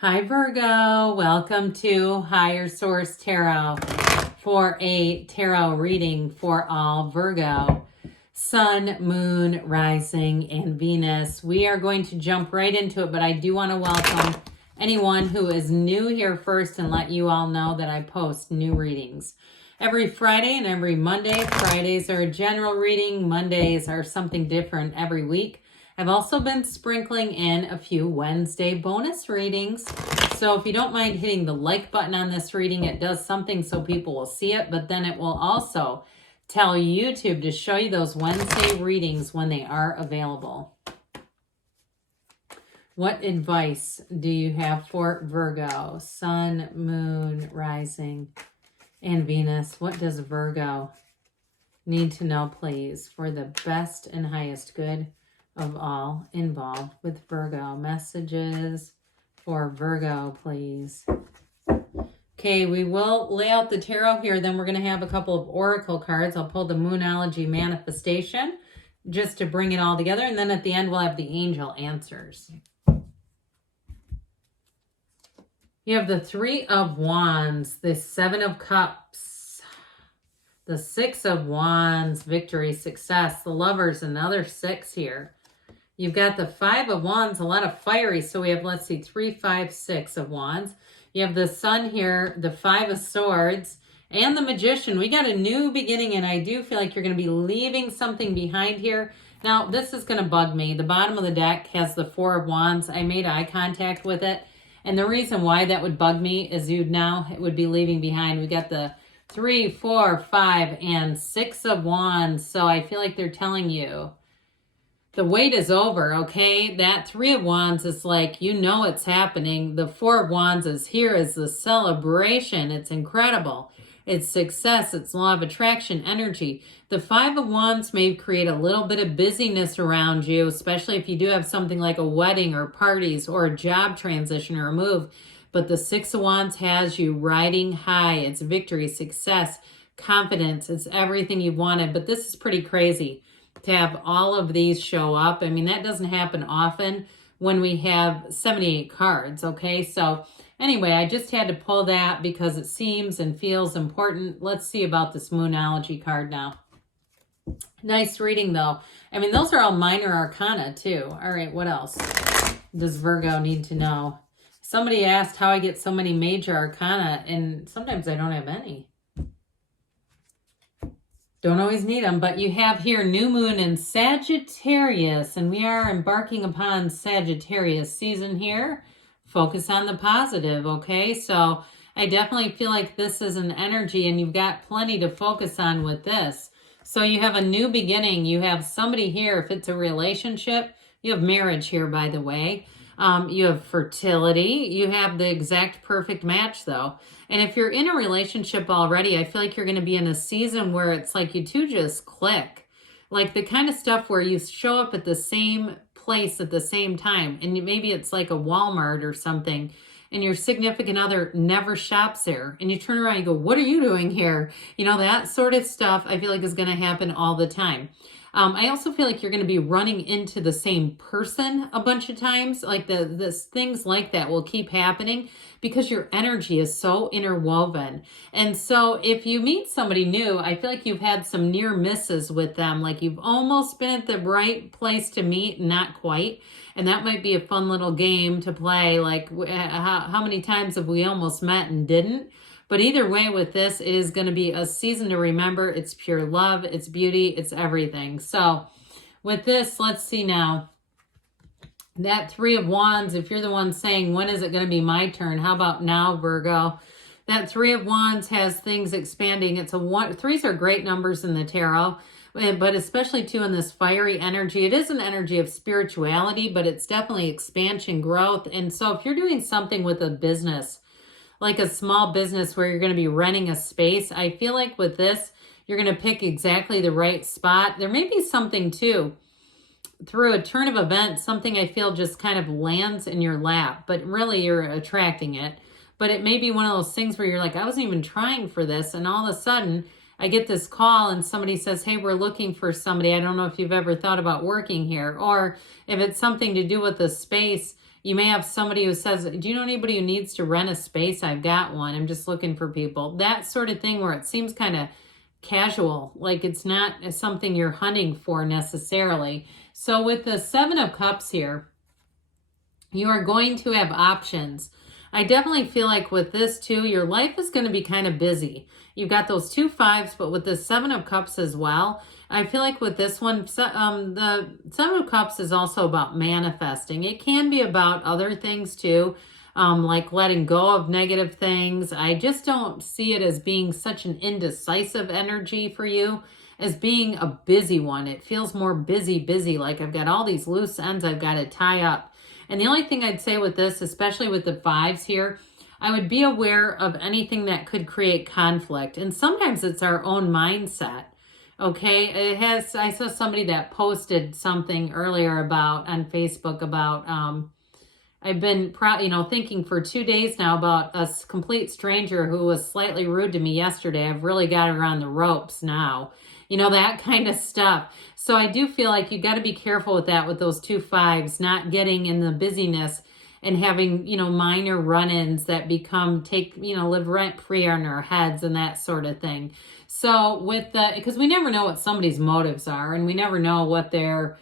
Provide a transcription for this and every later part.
Hi Virgo, welcome to Higher Source Tarot for a tarot reading for all Virgo, Sun, Moon, Rising, and Venus. We are going to jump right into it, but I do want to welcome anyone who is new here first and let you all know that I post new readings every Friday and every Monday. Fridays are a general reading, Mondays are something different every week. I've also been sprinkling in a few Wednesday bonus readings. So if you don't mind hitting the like button on this reading, it does something so people will see it, but then it will also tell YouTube to show you those Wednesday readings when they are available. What advice do you have for Virgo? Sun, Moon, Rising, and Venus. What does Virgo need to know, please, for the best and highest good of all involved with Virgo? Messages for Virgo, please. Okay, we will lay out the tarot here. Then we're going to have a couple of oracle cards. I'll pull the Moonology Manifestation just to bring it all together. And then at the end, we'll have the angel answers. You have the Three of Wands, the Seven of Cups, the Six of Wands, victory, success, the Lovers, another six here. You've got the Five of Wands, a lot of fiery. So we have, let's see, 3, 5, 6 of Wands. You have the Sun here, the Five of Swords, and the Magician. We got a new beginning, and I do feel like you're going to be leaving something behind here. Now, this is going to bug me. The bottom of the deck has the Four of Wands. I made eye contact with it. And the reason why that would bug me is you now would be leaving behind. We got the 3, 4, 5, and 6 of Wands. So I feel like they're telling you the wait is over, okay? That 3 of Wands is like, you know it's happening. The 4 of Wands is here as the celebration. It's incredible. It's success. It's law of attraction energy. The 5 of Wands may create a little bit of busyness around you, especially if you do have something like a wedding or parties or a job transition or a move. But the 6 of Wands has you riding high. It's victory, success, confidence. It's everything you wanted. But this is pretty crazy to have all of these show up. I mean, that doesn't happen often when we have 78 cards, okay? So anyway, I just had to pull that because it seems and feels important. Let's see about this Moonology card now. Nice reading, though. I mean, those are all minor arcana, too. All right, what else does Virgo need to know? Somebody asked how I get so many major arcana, and sometimes I don't have any. Don't always need them, but you have here new moon in Sagittarius, and we are embarking upon Sagittarius season here. Focus on the positive, okay? So I definitely feel like this is an energy, and you've got plenty to focus on with this. So you have a new beginning. You have somebody here, if it's a relationship. You have marriage here, by the way. You have fertility. You have the exact perfect match, though. And if you're in a relationship already, I feel like you're going to be in a season where it's like you two just click. Like the kind of stuff where you show up at the same place at the same time. And maybe it's like a Walmart or something. And your significant other never shops there. And you turn around and you go, what are you doing here? You know, that sort of stuff I feel like is going to happen all the time. I also feel like you're going to be running into the same person a bunch of times. Like this things like that will keep happening because your energy is so interwoven. And so if you meet somebody new, I feel like you've had some near misses with them. Like you've almost been at the right place to meet, not quite. And that might be a fun little game to play. Like how many times have we almost met and didn't? But either way with this, it is going to be a season to remember. It's pure love. It's beauty. It's everything. So with this, let's see now. That 3 of Wands, if you're the one saying, when is it going to be my turn? How about now, Virgo? That 3 of Wands has things expanding. It's a one. Threes are great numbers in the tarot, but especially too in this fiery energy. It is an energy of spirituality, but it's definitely expansion, growth. And so if you're doing something with a business, like a small business where you're going to be renting a space, I feel like with this, you're going to pick exactly the right spot. There may be something too, through a turn of events, something I feel just kind of lands in your lap, but really you're attracting it. But it may be one of those things where you're like, I wasn't even trying for this. And all of a sudden I get this call and somebody says, hey, we're looking for somebody. I don't know if you've ever thought about working here, or if it's something to do with the space, You may have somebody who says, do you know anybody who needs to rent a space? I've got one. I'm just looking for people. That sort of thing where it seems kind of casual, like it's not something you're hunting for necessarily. So with the Seven of Cups here, you are going to have options. I definitely feel like with this too, your life is going to be kind of busy. You've got those 2 5s, but with the Seven of Cups as well, I feel like with this one, the Seven of Cups is also about manifesting. It can be about other things too, like letting go of negative things. I just don't see it as being such an indecisive energy for you as being a busy one. It feels more busy, like I've got all these loose ends I've got to tie up. And the only thing I'd say with this, especially with the 5s here, I would be aware of anything that could create conflict. And sometimes it's our own mindset. Okay, I saw somebody that posted something earlier about on Facebook about, I've been thinking for 2 days now about a complete stranger who was slightly rude to me yesterday. I've really got her on the ropes now. That kind of stuff. So I do feel like you got to be careful with that, with those 2 5s, not getting in the busyness and having, minor run-ins that live rent-free on our heads and that sort of thing. So because we never know what somebody's motives are, and we never know what they're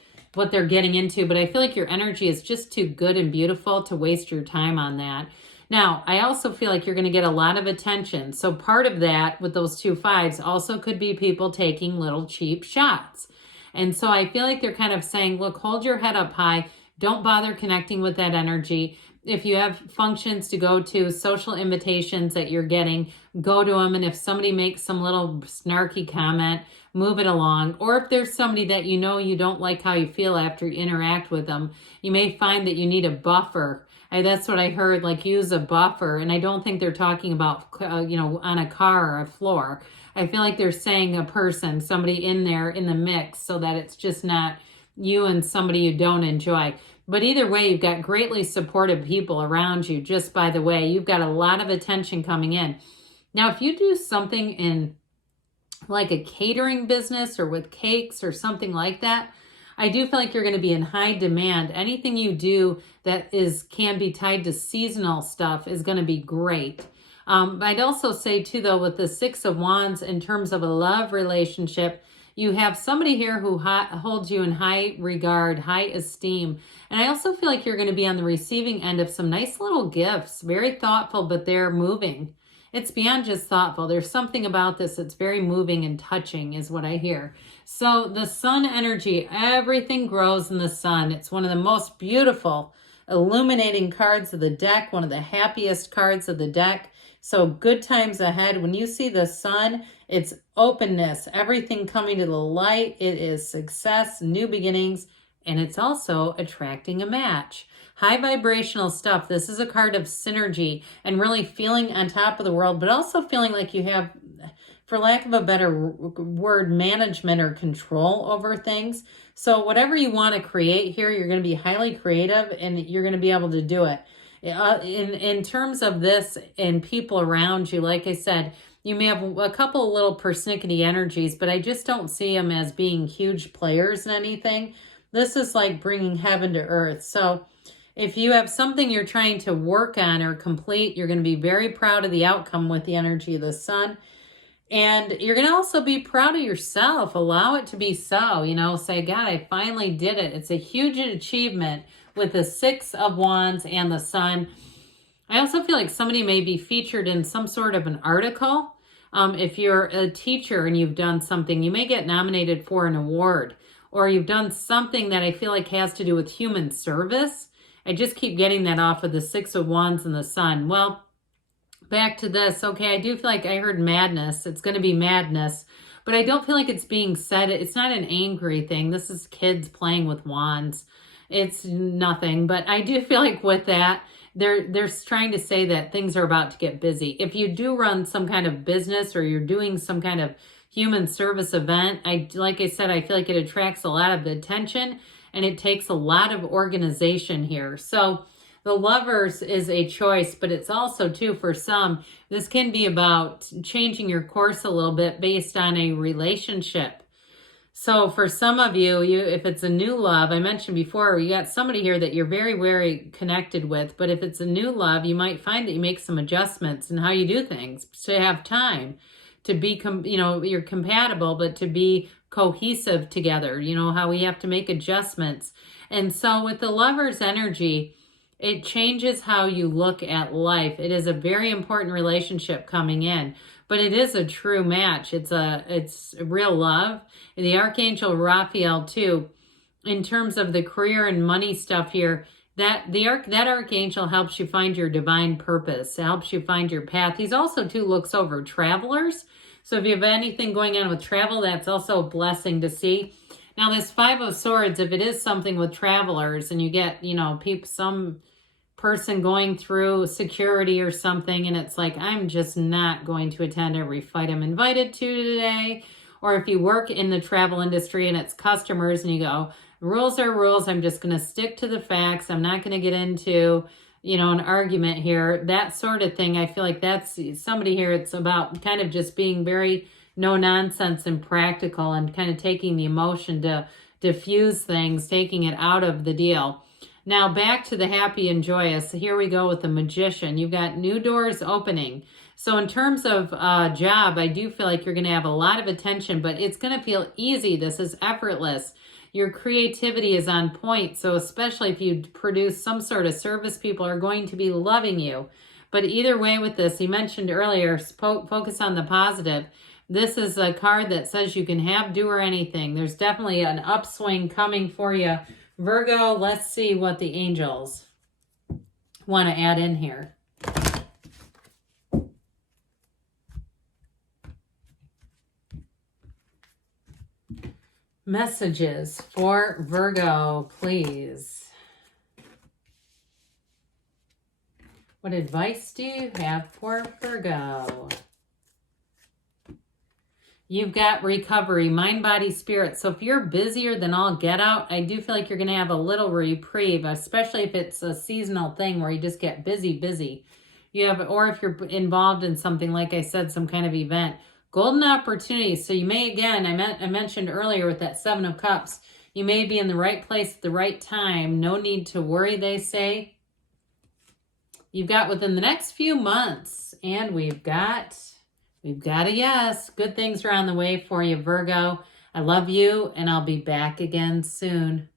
getting into, but I feel like your energy is just too good and beautiful to waste your time on that. Now, I also feel like you're going to get a lot of attention. So part of that with those 2 5s also could be people taking little cheap shots. And so I feel like they're kind of saying, look, hold your head up high. Don't bother connecting with that energy. If you have functions to go to, social invitations that you're getting, go to them. And if somebody makes some little snarky comment, move it along. Or if there's somebody that you don't like how you feel after you interact with them, you may find that you need a buffer. That's what I heard, like use a buffer. And I don't think they're talking about, on a car or a floor. I feel like they're saying a person, somebody in there in the mix, so that it's just not you and somebody you don't enjoy. But either way, you've got greatly supportive people around you. Just by the way, you've got a lot of attention coming in. Now, if you do something in like a catering business or with cakes or something like that, I do feel like you're going to be in high demand. Anything you do that can be tied to seasonal stuff is going to be great. I'd also say too, though, with the 6 of Wands, in terms of a love relationship, you have somebody here who holds you in high regard, high esteem. And I also feel like you're going to be on the receiving end of some nice little gifts, very thoughtful, but they're moving. It's beyond just thoughtful. There's something about this that's very moving and touching is what I hear. So the sun energy, everything grows in the sun. It's one of the most beautiful illuminating cards of the deck, one of the happiest cards of the deck. So good times ahead. When you see the sun, it's openness, everything coming to the light. It is success, new beginnings, and it's also attracting a match. High vibrational stuff. This is a card of synergy and really feeling on top of the world, but also feeling like you have, for lack of a better word, management or control over things. So whatever you want to create here, you're going to be highly creative and you're going to be able to do it. In terms of this and people around you, like I said, you may have a couple of little persnickety energies, but I just don't see them as being huge players in anything. This is like bringing heaven to earth. So if you have something you're trying to work on or complete, you're going to be very proud of the outcome with the energy of the sun. And you're going to also be proud of yourself. Allow it to be so. Say, God, I finally did it. It's a huge achievement with the 6 of Wands and the sun. I also feel like somebody may be featured in some sort of an article. If you're a teacher and you've done something, you may get nominated for an award. Or you've done something that I feel like has to do with human service. I just keep getting that off of the 6 of Wands and the sun. Well, back to this. Okay, I do feel like I heard madness. It's going to be madness. But I don't feel like it's being said. It's not an angry thing. This is kids playing with wands. It's nothing. But I do feel like with that, they're trying to say that things are about to get busy. If you do run some kind of business or you're doing some kind of human service event, like I said, I feel like it attracts a lot of attention and it takes a lot of organization here. So the Lovers is a choice, but it's also too, for some, this can be about changing your course a little bit based on a relationship. So for some of you, if it's a new love, I mentioned before, you got somebody here that you're very, very connected with. But if it's a new love, you might find that you make some adjustments in how you do things to have time to be, you're compatible, but to be cohesive together. You know, how we have to make adjustments. And so with the Lover's energy, it changes how you look at life. It is a very important relationship coming in, but it is a true match. It's real love. The Archangel Raphael too, in terms of the career and money stuff here, that Archangel helps you find your divine purpose. It helps you find your path. He's also too looks over travelers. So if you have anything going on with travel, that's also a blessing to see. Now this Five of Swords, if it is something with travelers and you get, some person going through security or something and it's like, I'm just not going to attend every fight I'm invited to today. Or if you work in the travel industry and it's customers and you go, rules are rules, I'm just going to stick to the facts, I'm not going to get into, an argument here, that sort of thing. I feel like that's somebody here, it's about kind of just being very no nonsense and practical and kind of taking the emotion to diffuse things, taking it out of the deal. Now back to the happy and joyous. Here we go with the Magician. You've got new doors opening. So in terms of job, I do feel like you're going to have a lot of attention, but it's going to feel easy. This is effortless. Your creativity is on point. So especially if you produce some sort of service, people are going to be loving you. But either way with this, he mentioned earlier, focus on the positive. This is a card that says you can have, do, or anything. There's definitely an upswing coming for you. Virgo, let's see what the angels want to add in here. Messages for Virgo, please. What advice do you have for Virgo? You've got recovery, mind, body, spirit. So if you're busier than all get out, I do feel like you're going to have a little reprieve, especially if it's a seasonal thing where you just get busy. Or if you're involved in something, like I said, some kind of event. Golden opportunities. So you may, again, I mentioned earlier with that Seven of Cups, you may be in the right place at the right time. No need to worry, they say. You've got within the next few months, and we've got a yes. Good things are on the way for you, Virgo. I love you, and I'll be back again soon.